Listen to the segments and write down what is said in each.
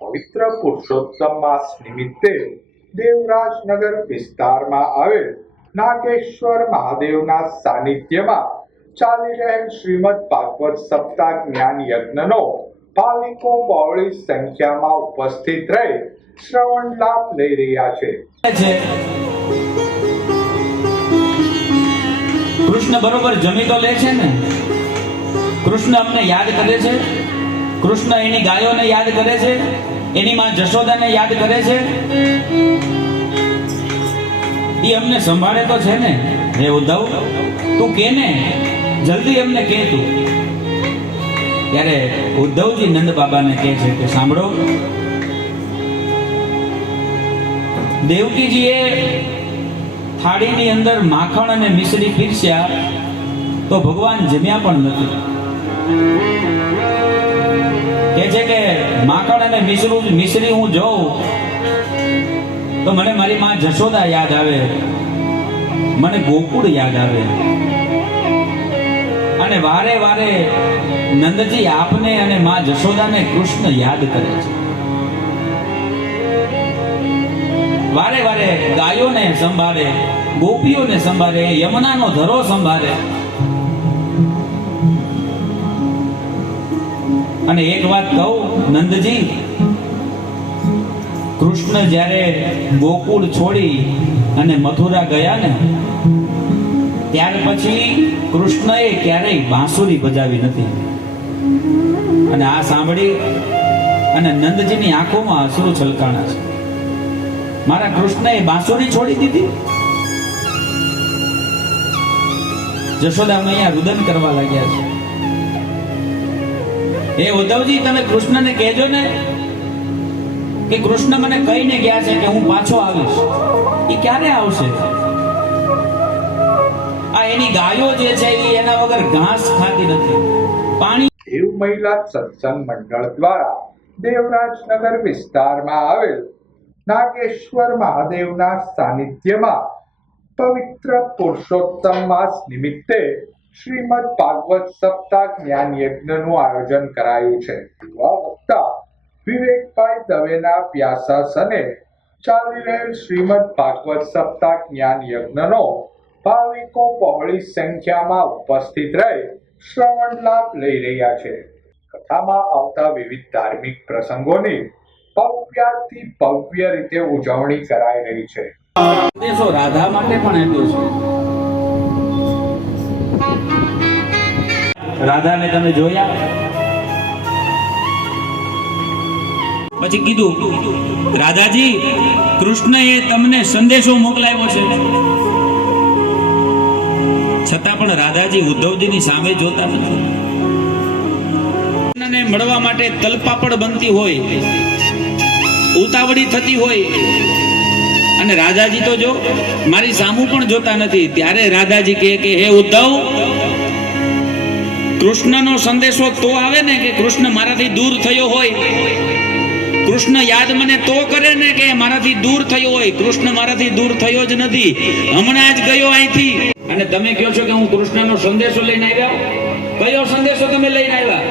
પવિત્ર પુરુષોત્તમ માસ નિમિત્તે દેવરાજનગર વિસ્તારમાં આવેલ નાગેશ્વર મહાદેવના સાનિધ્યમાં ચાલી રહેલ શ્રીમદ ભાગવત સપ્તાહ જ્ઞાન યજ્ઞનો ભાવિકો બહોળી સંખ્યામાં ઉપસ્થિત રહી શ્રવણ લાભ લઈ રહ્યા છે. કૃષ્ણ બરોબર જમી તો લે છે ને. કૃષ્ણ અમને યાદ કરે છે. કૃષ્ણ એની ગાયોને યાદ કરે છે, એની માં જશોદાને યાદ કરે છે. એ અમને સંભાળે તો છે ને. હે ઉદ્ધવ, તું કે ને, જલ્દી અમને કે તું. ત્યારે ઉદ્ધવજી નંદ બાબાને કહે છે કે સાંભળો, દેવકીજીએ થાળીની અંદર માખણ અને મિશ્રી પીરસ્યા તો ભગવાન જમ્યા પણ નથી. કે છે કે માખણ અને મિશ્રી હું જોઉં તો મને મારી માં જશોદા યાદ આવે, મને ગોકુળ યાદ આવે. અને વારે વારે નંદજી આપને અને માં જશોદાને કૃષ્ણ યાદ કરે છે. વારે વારે ગાયોને સંભાળે, ગોપીઓને સંભાળે, યમુનાનો ધરો સંભાળે. અને એક વાત કહું નંદજી, કૃષ્ણ જ્યારે ગોકુળ છોડી અને મથુરા ગયા ને, ત્યાર પછી કૃષ્ણએ ક્યારેય બાંસુરી બજાવી નથી. અને આ સાંભળી અને નંદજીની આંખોમાં અશ્રુ છલકાણા છે. મારા કૃષ્ણએ બાંસુરી છોડી દીધી. જશોદા મૈયા રુદન કરવા લાગ્યા છે. હે ઉદ્ધવજી, તમે કૃષ્ણને કહેજો ને કે કૃષ્ણ મને કહીને ગયા છે કે હું પાછો આવીશ. એ ક્યારે આવશે? આ એની ગાયો જે છે એ એના વગર ઘાસ ખાતી નથી, પાણી. દેવ મહિલા સત્સંગ મંડળ દ્વારા દેવરાજનગર વિસ્તારમાં આવેલ નાગેશ્વર મહાદેવના સાનિધ્યમાં પવિત્ર પુરુષોત્તમ માસ નિમિત્તે શ્રીમદ ભાગવત સપ્તાહ જ્ઞાન યજ્ઞનું આયોજન કરાયું છે. યુવા વક્તા વિવેકભાઈ દવેના વ્યાસાસને ચાલી રહેલ શ્રીમદ ભાગવત સપ્તાહ જ્ઞાન યજ્ઞનો ભાવિકો બહોળી સંખ્યામાં ઉપસ્થિત રહી શ્રવણ લાભ લઈ રહ્યા છે. કથામાં આવતા વિવિધ ધાર્મિક પ્રસંગોની ભવ્યાથી ભવ્ય રીતે ઉજવણી કરાઈ રહી છે. સંદેશો રાધા માટે પણ આપ્યો છે. રાધાને તમે જોયા? પછી કીધું, રાધાજી, કૃષ્ણએ તમને સંદેશો મોકલાવ્યો છે. છતાં પણ રાધાજી ઉદ્ધવજીની સામે જોતા નથી. કૃષ્ણને મળવા માટે તલપાપડ બનતી હોય, ઉતાવળી થતી હોય, અને રાધાજી તો જો મારી સામું પણ જોતા નથી. ત્યારે રાધાજી કહે કે હે ઉદ્ધવ, કૃષ્ણનો સંદેશો તો આવે ને કે કૃષ્ણ મારાથી દૂર થયો હોય. કૃષ્ણ યાદ મને તો કરે ને કે મારાથી દૂર થયો હોય. કૃષ્ણ મારાથી દૂર થયો જ નથી, હમણાં જ ગયો અહીંથી. અને તમે કહો છો કે હું કૃષ્ણનો સંદેશો લઈને આવ્યા. કયો સંદેશો તમે લઈને આવ્યા?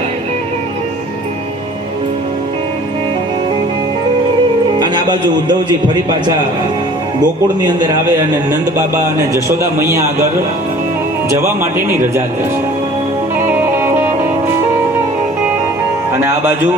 અને આ બાજુ ઉદ્ધવજી ફરી પાછા ગોકુળની અંદર આવે અને નંદ બાબા અને જશોદા મૈયા આગળ જવા માટેની રજા લે છે. અને આ બાજુ